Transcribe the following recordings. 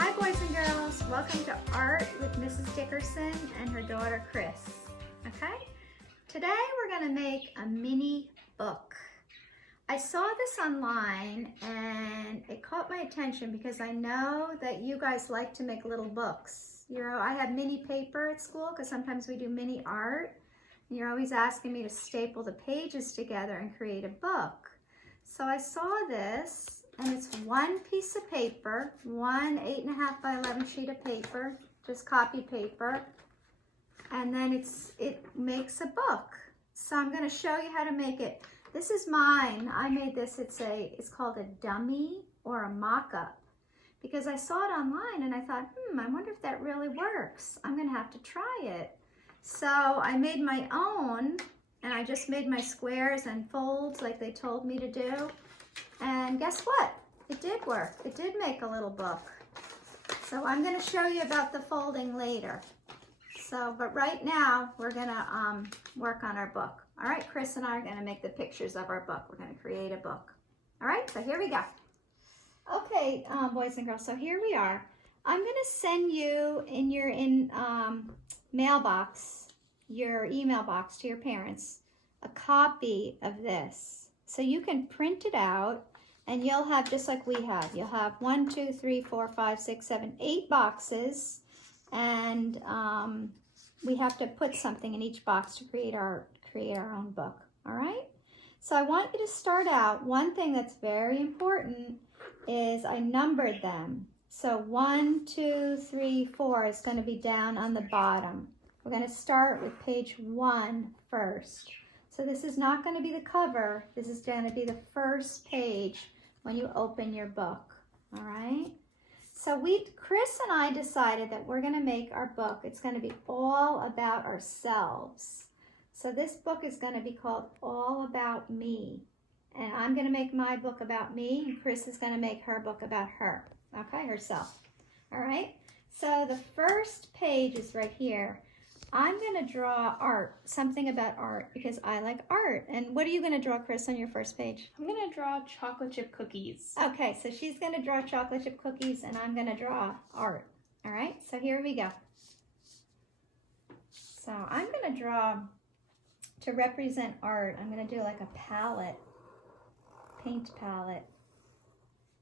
Hi boys and girls, welcome to Art with Mrs. Dickerson and her daughter Chris. Okay, today we're going to make a mini book. I saw this online and it caught my attention because I know that you guys like to make little books. You know, I have mini paper at school because sometimes we do mini art. And you're always asking me to staple the pages together and create a book. So I saw this. And it's one piece of paper, one 8.5 by 11 sheet of paper, just copy paper. And then it makes a book. So I'm going to show you how to make it. This is mine. I made this. It's called a dummy or a mock-up. Because I saw it online and I thought, I wonder if that really works. I'm going to have to try it. So I made my own, and I just made my squares and folds like they told me to do. And guess what? It did work. It did make a little book. So I'm going to show you about the folding later. But right now, we're going to work on our book. All right, Chris and I are going to make the pictures of our book. We're going to create a book. All right, so here we go. Okay, boys and girls, so here we are. I'm going to send you in your mailbox, your email box to your parents, a copy of this. So you can print it out and you'll have, just like we have, you'll have 1, 2, 3, 4, 5, 6, 7, 8 boxes. And we have to put something in each box to create our own book, all right? So I want you to start out, one thing that's very important is I numbered them. So 1, 2, 3, 4 is going to be down on the bottom. We're going to start with page 1 first. So this is not going to be the cover. This is going to be the first page when you open your book, all right? So Chris and I decided that we're going to make our book. It's going to be all about ourselves. So this book is going to be called All About Me. And I'm going to make my book about me, and Chris is going to make her book about her, okay, herself. All right? So the first page is right here. I'm going to draw art, something about art, because I like art. And what are you going to draw, Chris, on your first page? I'm going to draw chocolate chip cookies. Okay, so she's going to draw chocolate chip cookies, and I'm going to draw art. All right, so here we go. So I'm going to draw, to represent art, I'm going to do like a palette, paint palette.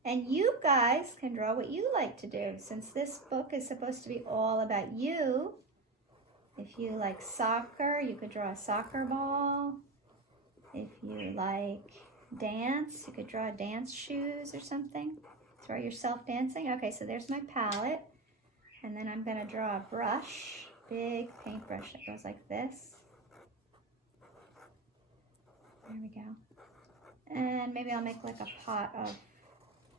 And you guys can draw what you like to do. Since this book is supposed to be all about you, if you like soccer, you could draw a soccer ball. If you like dance, you could draw dance shoes or something. Draw yourself dancing. Okay, so there's my palette. And then I'm going to draw a brush, big paintbrush that goes like this. There we go. And maybe I'll make like a pot of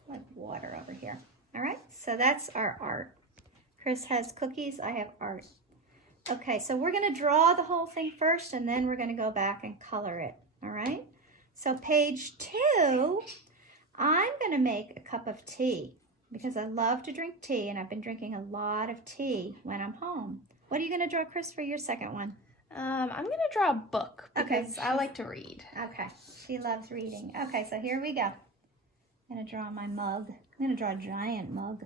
like water over here. All right, so that's our art. Chris has cookies, I have art. Okay, so we're going to draw the whole thing first, and then we're going to go back and color it, all right? So page 2, I'm going to make a cup of tea because I love to drink tea, and I've been drinking a lot of tea when I'm home. What are you going to draw, Chris, for your second one? I'm going to draw a book because I like to read. Okay, she loves reading. Okay, so here we go. I'm going to draw my mug. I'm going to draw a giant mug.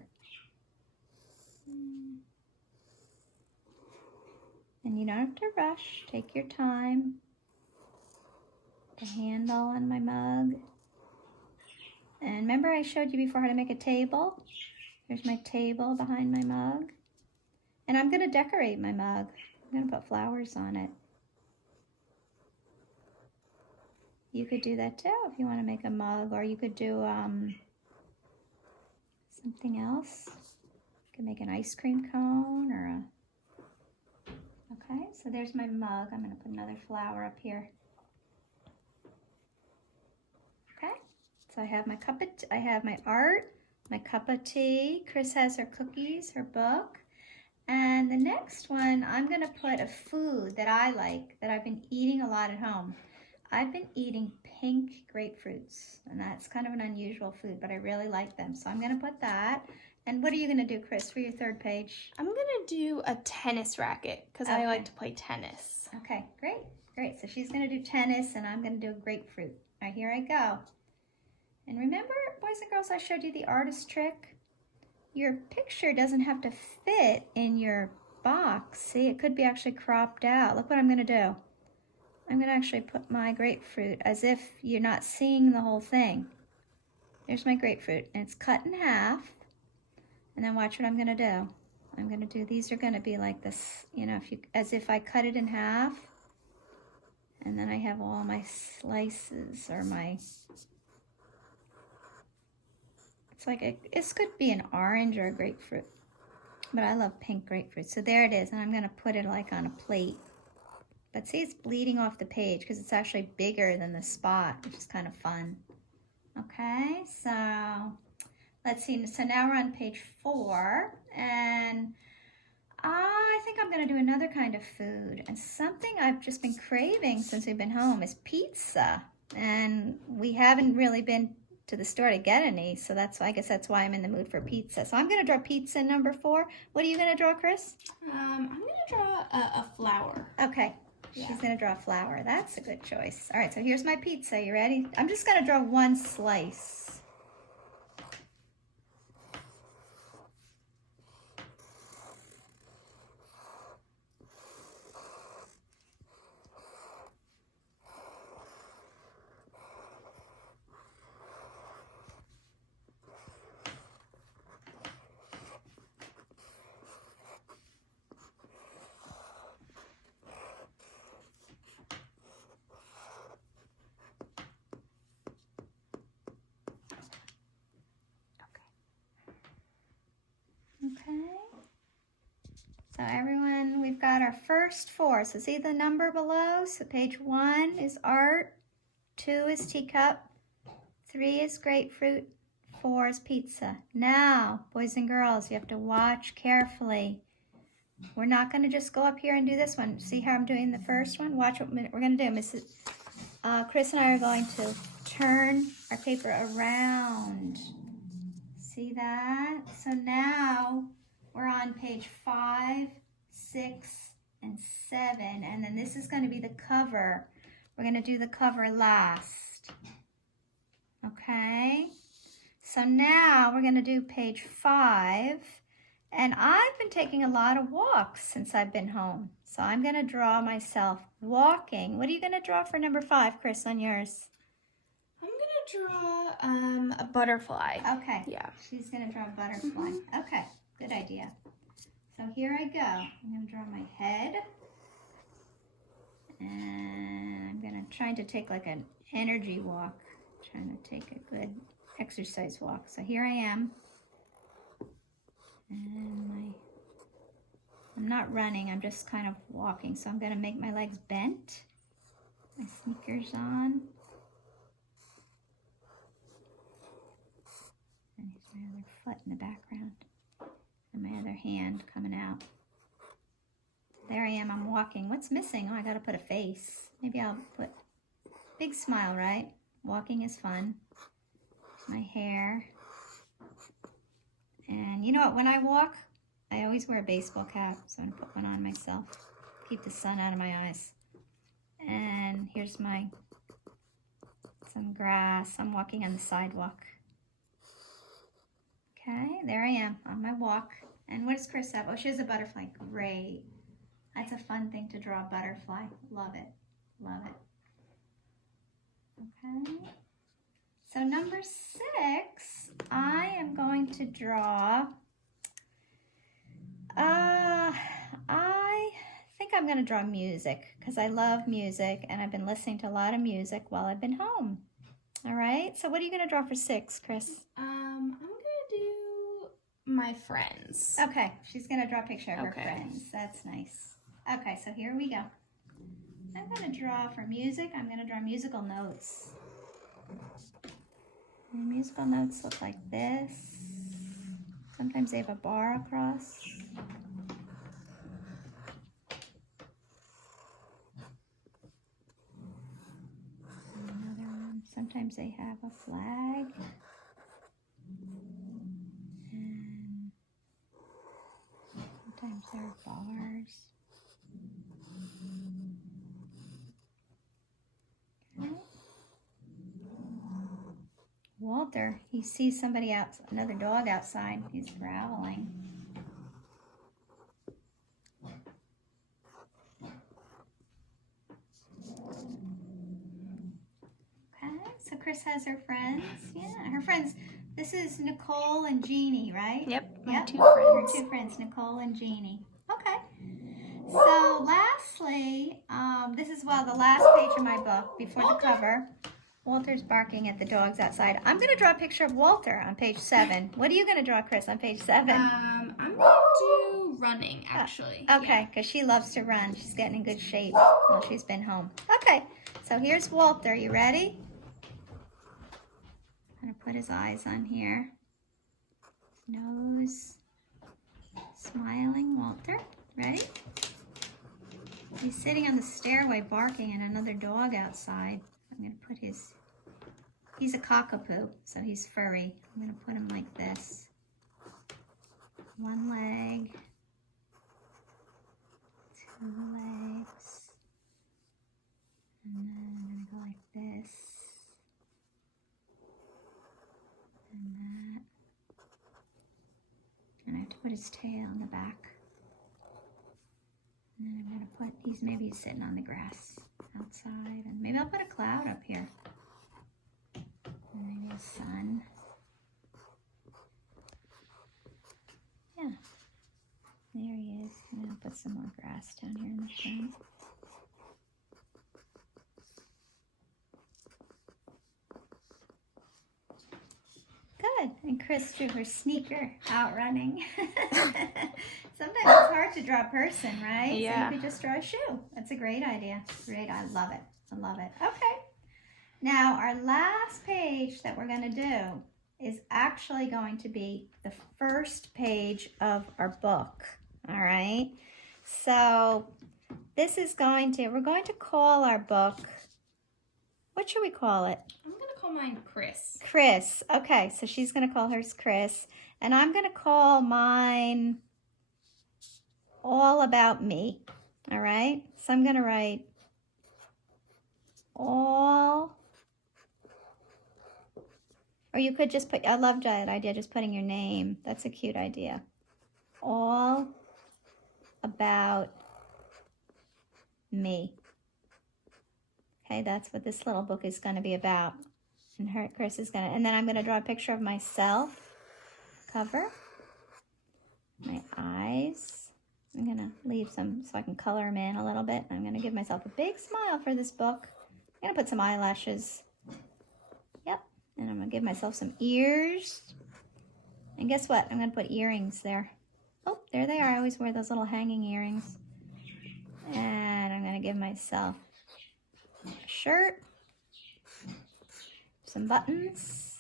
And you don't have to rush. Take your time. The handle on my mug. And remember I showed you before how to make a table? Here's my table behind my mug. And I'm going to decorate my mug. I'm going to put flowers on it. You could do that too if you want to make a mug, or you could do something else. You could make an ice cream cone or a... Okay, so there's my mug. I'm going to put another flower up here. Okay, so I have my I have my art, my cup of tea. Chris has her cookies, her book. And the next one, I'm going to put a food that I like, that I've been eating a lot at home. I've been eating pink grapefruits, and that's kind of an unusual food, but I really like them. So I'm going to put that. And what are you going to do, Chris, for your third page? I'm going to do a tennis racket because I like to play tennis. Okay, great, great. So she's going to do tennis, and I'm going to do a grapefruit. All right, here I go. And remember, boys and girls, I showed you the artist trick? your picture doesn't have to fit in your box. See, it could be actually cropped out. Look what I'm gonna do. I'm gonna actually put my grapefruit as if you're not seeing the whole thing. There's my grapefruit, and it's cut in half. And then watch what I'm gonna do. I'm gonna do, these are gonna be like this, you know, as if I cut it in half. And then I have all my slices, or my, it's like, this could be an orange or a grapefruit, but I love pink grapefruit. So there it is, and I'm gonna put it like on a plate. But see, it's bleeding off the page because it's actually bigger than the spot, which is kind of fun. Okay, so let's see, so now we're on page 4, and I think I'm gonna do another kind of food, and something I've just been craving since we've been home is pizza, and we haven't really been to the store to get any, so I guess that's why I'm in the mood for pizza. So I'm gonna draw pizza number 4. What are you gonna draw, Chris? I'm gonna draw a flower. Okay. Yeah. She's gonna draw a flower. That's a good choice. All right, so here's my pizza. You ready? I'm just gonna draw one slice. Okay. So everyone, we've got our first 4. So see the number below? So page 1 is art, 2 is teacup, 3 is grapefruit, 4 is pizza. Now, boys and girls, you have to watch carefully. We're not going to just go up here and do this one. See how I'm doing the first one? Watch what we're going to do. Chris and I are going to turn our paper around. See that? So now we're on page 5, 6, and 7, and then this is going to be the cover. We're going to do the cover last. Okay? So now we're going to do page 5, and I've been taking a lot of walks since I've been home. So I'm going to draw myself walking. What are you going to draw for number 5, Chris, on yours? I'm gonna draw a butterfly. Okay. Yeah. She's gonna draw a butterfly. Okay, good idea. So here I go. I'm gonna draw my head. And I'm gonna try to take like an energy walk. Trying to take a good exercise walk. So here I am. And I'm not running, I'm just kind of walking. So I'm gonna make my legs bent. My sneakers on. And here's my other foot in the background. And my other hand coming out. There I am, I'm walking. What's missing? Oh, I gotta put a face. Maybe I'll put big smile, right? Walking is fun. My hair. And you know what, when I walk, I always wear a baseball cap. So I'm gonna put one on myself. Keep the sun out of my eyes. And here's some grass. I'm walking on the sidewalk. Okay, there I am on my walk. And what does Chris have? Oh, she has a butterfly. Great. That's a fun thing to draw, a butterfly. Love it. Love it. Okay. So number 6, I am going to draw, I think I'm going to draw music because I love music and I've been listening to a lot of music while I've been home. All right. So what are you going to draw for 6, Chris? I'm gonna do my friends. Okay. She's going to draw a picture of her Okay. friends. That's nice. Okay. So here we go. I'm going to draw for music. I'm going to draw musical notes. And musical notes look like this. Sometimes they have a bar across. Another one. Sometimes they have a flag. And sometimes there are bars. Okay. Walt Walter. He sees somebody out, another dog outside. He's growling. Okay, so Chris has her friends. Yeah, her friends. This is Nicole and Jeannie, right? Yep, my Yep. two Her friends. two friends, Nicole and Jeannie. Okay. So lastly, this is the last page of my book before the cover. Walter's barking at the dogs outside. I'm going to draw a picture of Walter on page 7. What are you going to draw, Chris, on page 7? I'm going to do running, actually. Okay, because she loves to run. She's getting in good shape while she's been home. Okay, so here's Walter. You ready? I'm going to put his eyes on here. Nose. Smiling Walter. Ready? He's sitting on the stairway barking at another dog outside. I'm going to put he's a cockapoo, so he's furry. I'm going to put him like this. One leg, 2 legs, and then I'm going to go like this, and that. And I have to put his tail in the back. And then I'm going to put, maybe he's sitting on the grass outside, and maybe I'll put a cloud up here. And maybe a sun. Yeah. There he is. I'm going to put some more grass down here in the front. Good. And Chris drew her sneaker out running. Sometimes it's hard to draw a person, right? Yeah. So you could just draw a shoe. That's a great idea. Great. I love it. I love it. Okay. Now, our last page that we're going to do is actually going to be the first page of our book. All right. So this is we're going to call our book, what should we call it? I'm going to call mine Chris. Chris. Okay, so she's going to call hers Chris. And I'm going to call mine All About Me. All right? So I'm going to write all, or you could just put, I love that idea, just putting your name. That's a cute idea. All About Me. Okay, that's what this little book is going to be about. And Chris is going to, and then I'm going to draw a picture of myself. Cover. My eyes. I'm going to leave some so I can color them in a little bit. I'm going to give myself a big smile for this book. I'm going to put some eyelashes. Yep. And I'm going to give myself some ears. And guess what? I'm going to put earrings there. Oh, there they are. I always wear those little hanging earrings. And I'm going to give myself a shirt. Some buttons.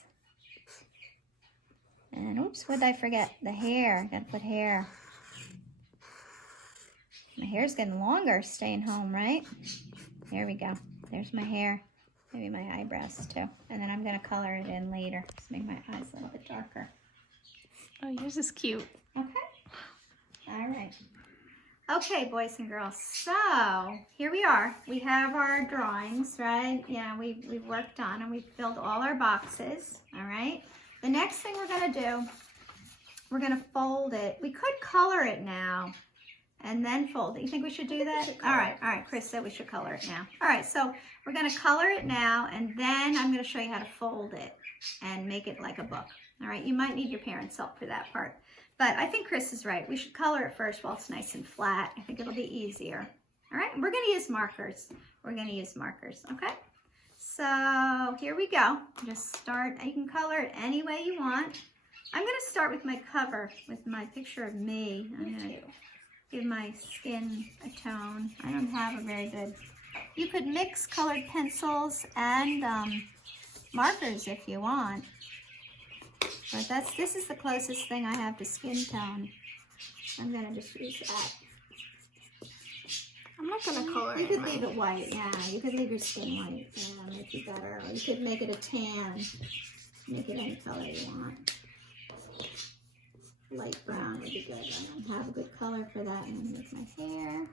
And oops, what did I forget? The hair. Gotta put hair. My hair's getting longer staying home, right? There we go. There's my hair. Maybe my eyebrows too. And then I'm gonna color it in later. Just make my eyes a little bit darker. Oh, yours is cute. Okay. All right. Okay, boys and girls. So here we are. We have our drawings, right? Yeah, we've worked on and we've filled all our boxes. All right. The next thing we're gonna do, we're gonna fold it. We could color it now and then fold it. You think we should do that? All right. Chris said we should color it now. All right, so we're gonna color it now and then I'm gonna show you how to fold it and make it like a book. All right, you might need your parents' help for that part. But I think Chris is right. We should color it first while it's nice and flat. I think it'll be easier. All right, we're gonna use markers. Okay? So here we go. Just start, you can color it any way you want. I'm gonna start with my cover, with my picture of me. I'm gonna give my skin a tone. I don't have a very good, you could mix colored pencils and markers if you want. But this is the closest thing I have to skin tone. I'm gonna just use that. I'm not gonna color You it. could leave it white, yeah. You could leave your skin white, yeah, make you better. Or you could make it a tan. Make it any color you want. Light brown would be good. I don't have a good color for that. I'm gonna make my hair.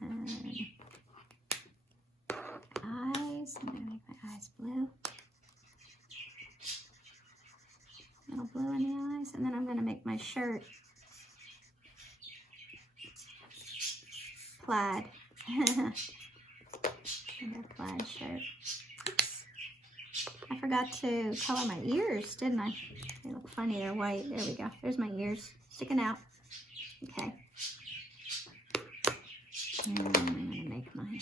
And eyes. I'm gonna make my eyes blue. my shirt. Plaid. And a plaid shirt. Oops. I forgot to color my ears, didn't I? They look funny, they're white. There we go. There's my ears sticking out. Okay. And I'm going to make my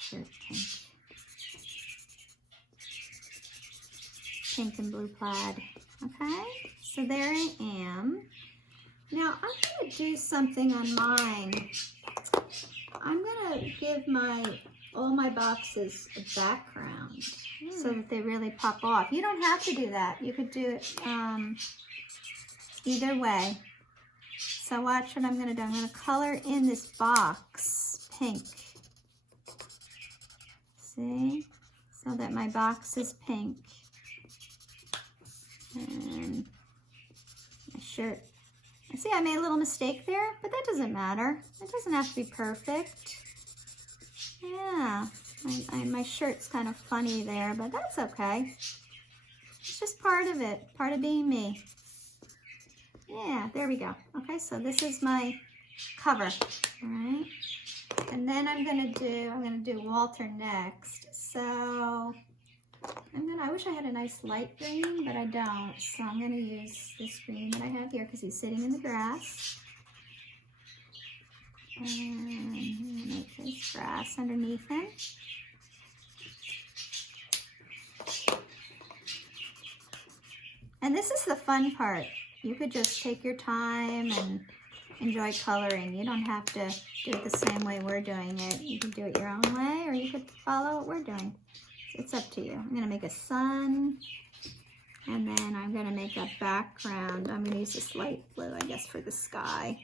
shirt pink. Pink and blue plaid. Okay, so there I am. Now I'm going to do something on mine. I'm going to give all my boxes a background so that they really pop off. You don't have to do that. You could do it either way. So watch what I'm going to do. I'm going to color in this box pink. See? So that my box is pink. And my shirt. See, I made a little mistake there, but that doesn't matter. It doesn't have to be perfect. Yeah, my shirt's kind of funny there, but that's okay. It's just part of it, part of being me. Yeah, there we go. Okay, so this is my cover, all right? And then I'm gonna do Walter next. So I wish I had a nice light green, but I don't. So I'm gonna use this green that I have here because he's sitting in the grass. And make his grass underneath him. And this is the fun part. You could just take your time and enjoy coloring. You don't have to do it the same way we're doing it. You can do it your own way, or you could follow what we're doing. It's up to you. I'm going to make a sun, and then I'm going to make a background. I'm going to use this light blue, I guess, for the sky,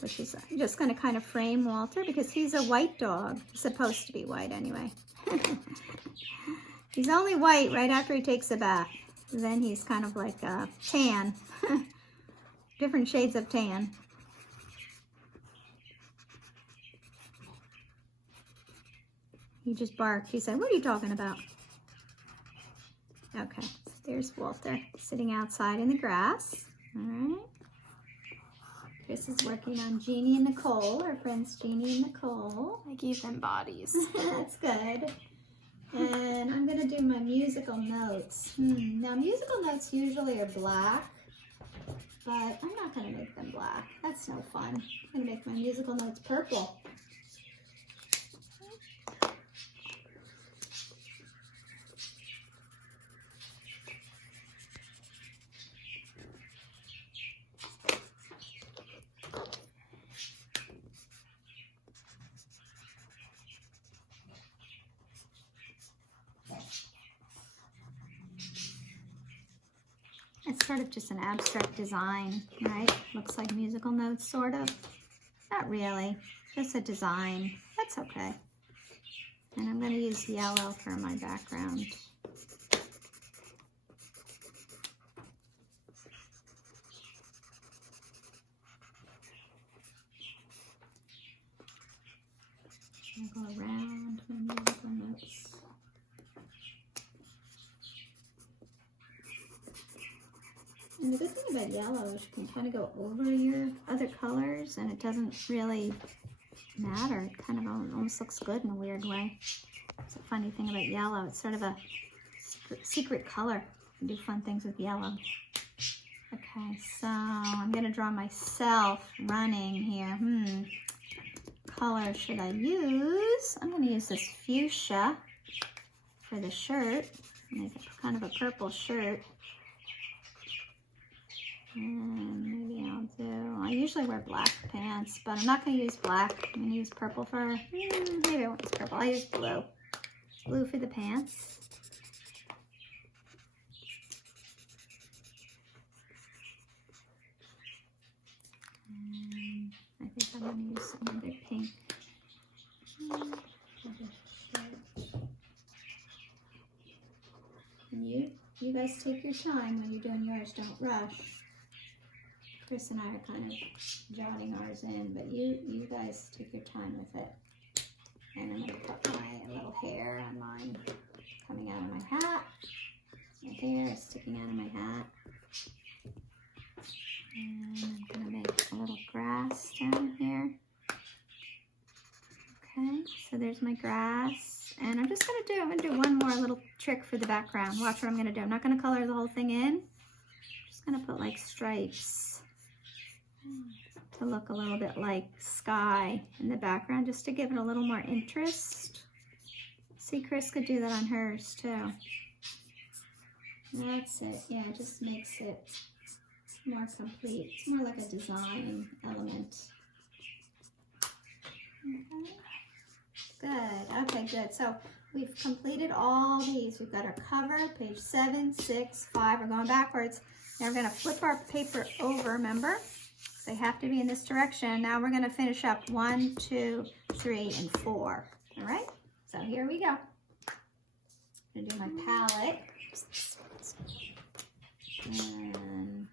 which is just going to kind of frame Walter because he's a white dog. He's supposed to be white anyway. He's only white right after he takes a bath. Then he's kind of like a tan. Different shades of tan. He just barked. He said, "What are you talking about?" Okay, so there's Walter sitting outside in the grass. All right. Chris is working on Jeannie and Nicole, our friends Jeannie and Nicole. I gave them bodies. That's good. And I'm going to do my musical notes. Now, musical notes usually are black, but I'm not going to make them black. That's no fun. I'm going to make my musical notes purple. It's sort of just an abstract design, right? Looks like musical notes, sort of. Not really, just a design. That's okay. And I'm going to use yellow for my background. I'll go around my musical notes. And the good thing about yellow is you can kind of go over your other colors and it doesn't really matter. It kind of almost looks good in a weird way. It's a funny thing about yellow. It's sort of a secret color. You can do fun things with yellow. Okay, so I'm going to draw myself running here. Color should I use? I'm going to use this fuchsia for the shirt. Make it kind of a purple shirt. And maybe I usually wear black pants, but I'm not going to use black. I'm going to use purple for, maybe I won't use purple. I'll use blue. Blue for the pants. And I think I'm going to use another pink. And you guys take your time when you're doing yours. Don't rush. Chris and I are kind of jotting ours in, but you guys take your time with it. And I'm going to put my little hair on mine coming out of my hat. My hair is sticking out of my hat. And I'm gonna make a little grass down here. Okay, so there's my grass. And I'm gonna do one more little trick for the background. Watch what I'm gonna do. I'm not gonna color the whole thing in. I'm just gonna put like stripes to look a little bit like sky in the background, just to give it a little more interest. See, Chris could do that on hers too. That's it. Yeah, it just makes it more complete. It's more like a design element. Okay. Good. Okay, good. So we've completed all these. We've got our cover, page 7, 6, 5. We're going backwards. Now we're going to flip our paper over, remember? They have to be in this direction. Now we're going to finish up 1, 2, 3, and 4. All right? So here we go. I'm going to do my palette. And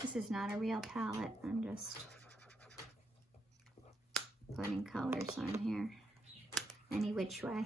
this is not a real palette. I'm just putting colors on here any which way.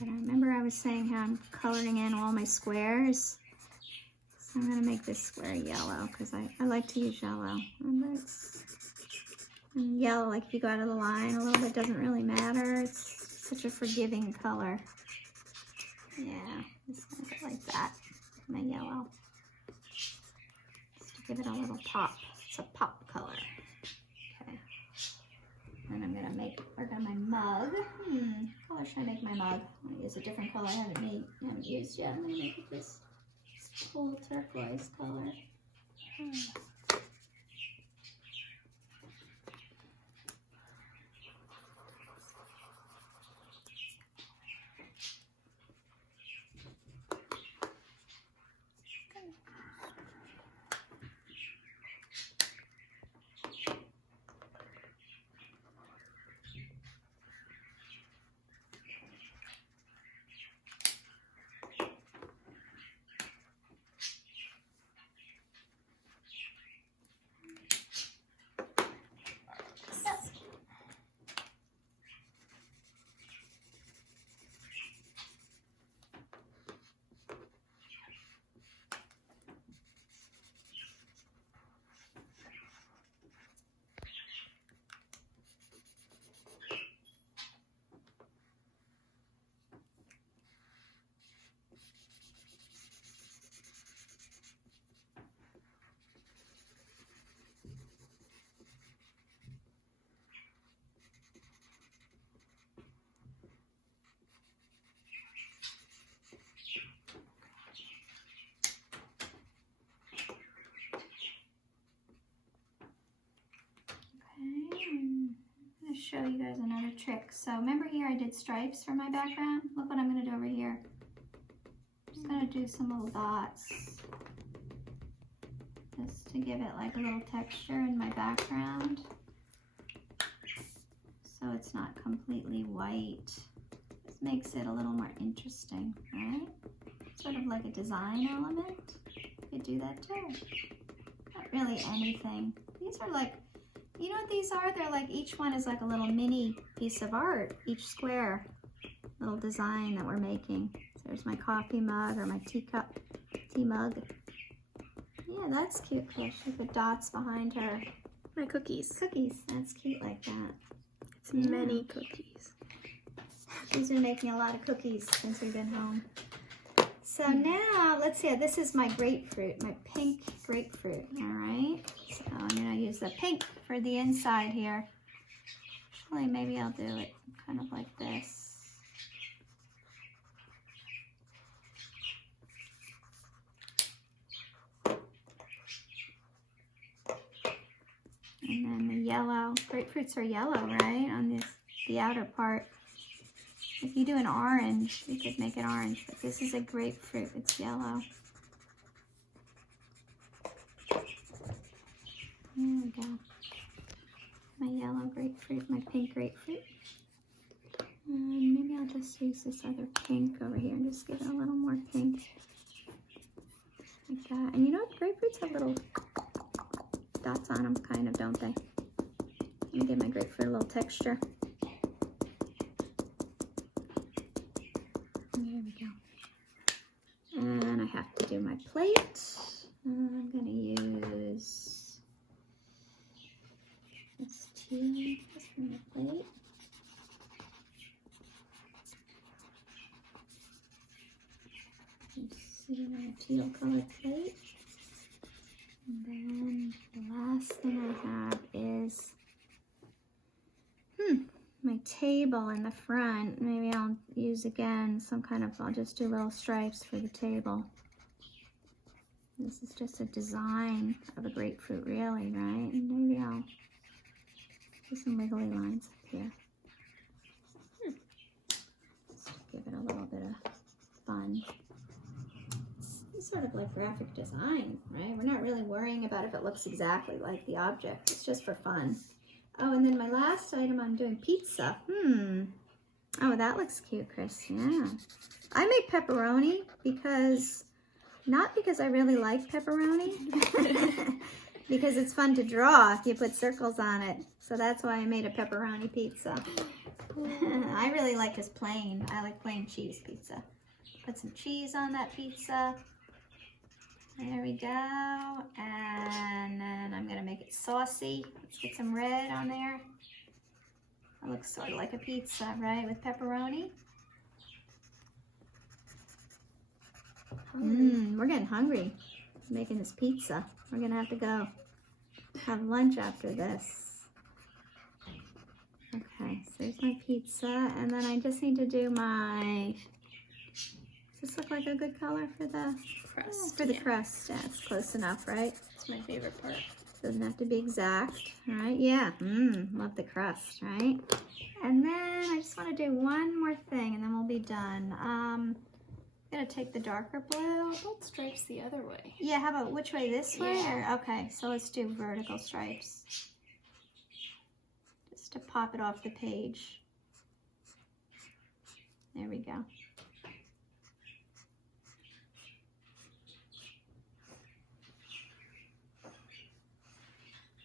But I remember I was saying how I'm coloring in all my squares. So I'm going to make this square yellow because I like to use yellow. Remember, it's yellow, like if you go out of the line a little bit, doesn't really matter. It's such a forgiving color. Yeah, just going to go like that, my yellow. Just to give it a little pop. It's a pop color. Okay. And I'm going to work on my mug. What color should I make my mug? I'm going to use a different color I haven't used yet. I'm going to make it this cool turquoise color. Show you guys another trick. So remember here I did stripes for my background? Look what I'm going to do over here. I'm just going to do some little dots just to give it like a little texture in my background so it's not completely white. This makes it a little more interesting, right? Sort of like a design element. You could do that too. Not really anything. These are like, you know what these are? They're like, each one is like a little mini piece of art, each square little design that we're making. So there's my coffee mug or my tea mug. Yeah, that's cute. Cool. She put dots behind her. My cookies. Cookies. That's cute like that. It's many cookies. She's been making a lot of cookies since we've been home. So now, let's see, this is my grapefruit, my pink grapefruit, all right? So I'm gonna use the pink for the inside here. Actually, maybe I'll do it kind of like this. And then the yellow, grapefruits are yellow, right? On this, the outer part. If you do an orange, you could make it orange, but this is a grapefruit, it's yellow. There we go. My yellow grapefruit, my pink grapefruit. And maybe I'll just use this other pink over here and just give it a little more pink. Like that. And you know what? Grapefruits have little dots on them, kind of, don't they? Let me give my grapefruit a little texture. There we go. And I have to do my plate. I'm going to use this teal just for my plate. See my teal colored plate. And then the last thing I have is my table in the front. Maybe I'll use again some kind of, I'll just do little stripes for the table. This is just a design of a grapefruit, really, right? And maybe I'll do some wiggly lines up here. Just to give it a little bit of fun. It's sort of like graphic design, right? We're not really worrying about if it looks exactly like the object. It's just for fun. Oh, and then my last item, I'm doing pizza. Oh, that looks cute, Chris. Yeah. I made pepperoni because, not because I really like pepperoni, because it's fun to draw if you put circles on it. So that's why I made a pepperoni pizza. I really like just plain. I like plain cheese pizza. Put some cheese on that pizza. There we go. And then I'm going to make it saucy. Let's get some red on there. That looks sort of like a pizza, right? With pepperoni. We're getting hungry making this pizza. We're going to have to go have lunch after this. Okay, so there's my pizza. And then I just need to do my... Does this look like a good color for the crust? For the crust, yeah, it's close enough, right? It's my favorite part. Doesn't have to be exact, right? Yeah, love the crust, right? And then I just want to do one more thing and then we'll be done. I'm gonna take the darker blue. How about stripes the other way? Yeah, how about which way, this way? Yeah. Or, okay, so let's do vertical stripes. Just to pop it off the page. There we go.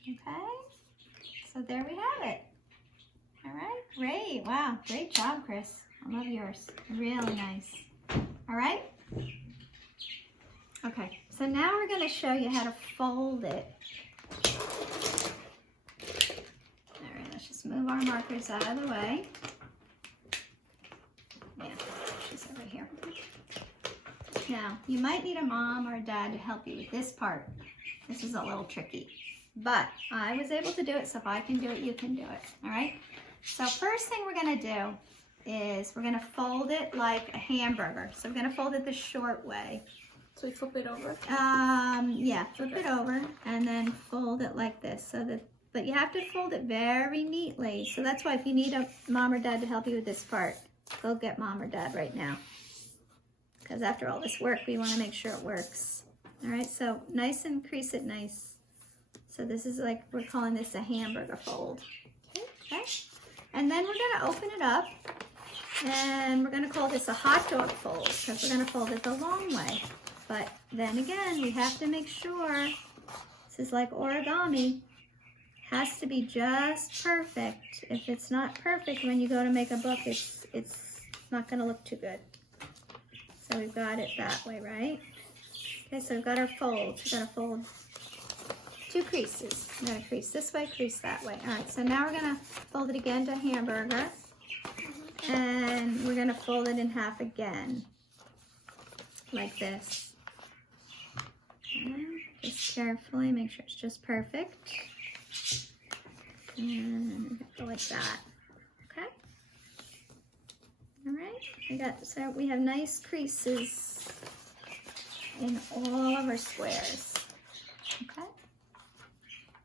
Okay, so there we have it. All right, great. Wow, great job, Chris. I love yours. Really nice. All right. Okay, so now we're going to show you how to fold it. All right, let's just move our markers out of the way. Yeah, she's over here. Now, you might need a mom or a dad to help you with this part. This is a little tricky. But I was able to do it, so if I can do it, you can do it, all right? So first thing we're gonna do is we're gonna fold it like a hamburger. So we're gonna fold it the short way. So we flip it over? Yeah, flip it over and then fold it like this. So that, but you have to fold it very neatly. So that's why if you need a mom or dad to help you with this part, go get mom or dad right now. Because after all this work, we wanna make sure it works. All right, so nice and crease it nice. So this is like, we're calling this a hamburger fold. Okay. And then we're gonna open it up and we're gonna call this a hot dog fold because we're gonna fold it the long way. But then again, we have to make sure, this is like origami, has to be just perfect. If it's not perfect when you go to make a book, it's not gonna look too good. So we've got it that way, right? Okay, so we've got our folds. We're gonna fold 2 creases. I'm gonna crease this way, crease that way. All right, so now we're gonna fold it again to hamburger. And we're gonna fold it in half again. like this. Just carefully make sure it's just perfect. And go like that. Okay. All right. So we have nice creases in all of our squares. Okay.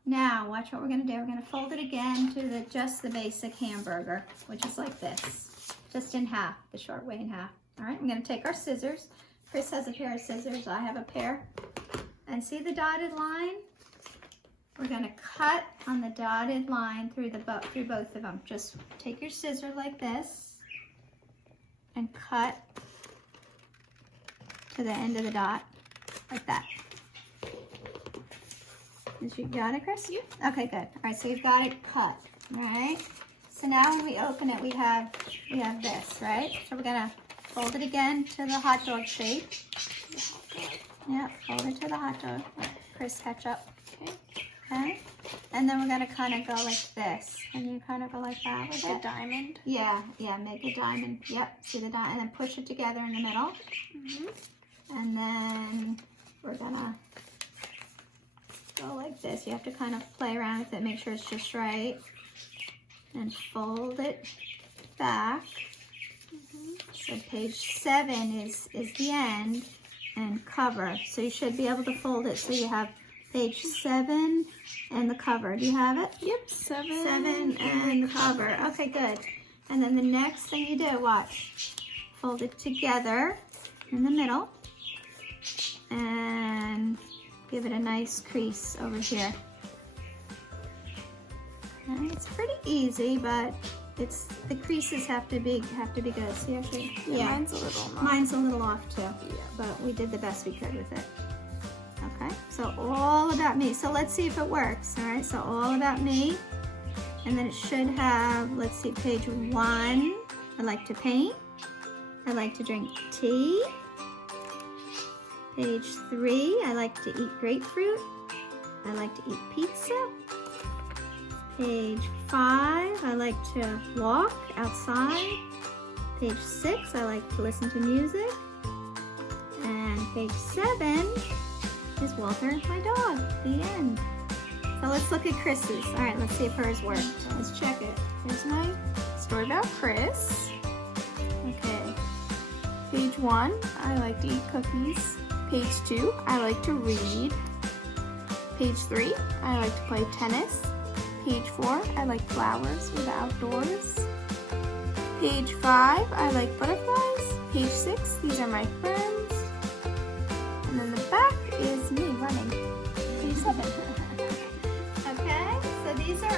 Now watch what we're going to do. We're going to fold it again to just the basic hamburger, which is like this, just in half, the short way in half. All right. I'm going to take our scissors. Chris has a pair of scissors. I have a pair. And see the dotted line? We're going to cut on the dotted line through both of them. Just take your scissors like this and cut to the end of the dot, like that. You got it, Chris? Yeah. Okay, good. All right, so you've got it cut, all right? So now when we open it, we have this, right? So we're gonna fold it again to the hot dog shape. Yep, fold it to the hot dog. Chris, catch up. Okay. Okay. And then we're gonna kind of go like this. And you kind of go like that with Like it. a diamond. Yeah, make a diamond. Yep, see the diamond, and then push it together in the middle. And then we're gonna go like this. You have to kind of play around with it, make sure it's just right. And fold it back. So page 7 is the end, and cover. So you should be able to fold it so you have page 7 and the cover. Do you have it? Yep, 7. 7 and the cover. Okay, good. And then the next thing you do, watch. Fold it together in the middle and give it a nice crease over here. Okay, it's pretty easy, but the creases have to be good. See, actually, Yeah, mine's a little off. Mine's a little off too. Yeah, but we did the best we could with it. Okay, so all about me. So let's see if it works. All right, so all about me. And then it should have, let's see, page 1. I like to paint. I like to drink tea. Page 3, I like to eat grapefruit. I like to eat pizza. Page 5, I like to walk outside. Page 6, I like to listen to music. And page 7 is Walter, my dog. The end. So let's look at Chris's. All right, let's see if hers worked. Let's check it. Here's my Story about Chris. okay. Page 1, I like to eat cookies. Page 2, I like to read. Page 3, I like to play tennis. Page 4, I like flowers or the outdoors. Page 5, I like butterflies. Page 6, these are my friends. And then the back is me running. Page 7. Okay, so these are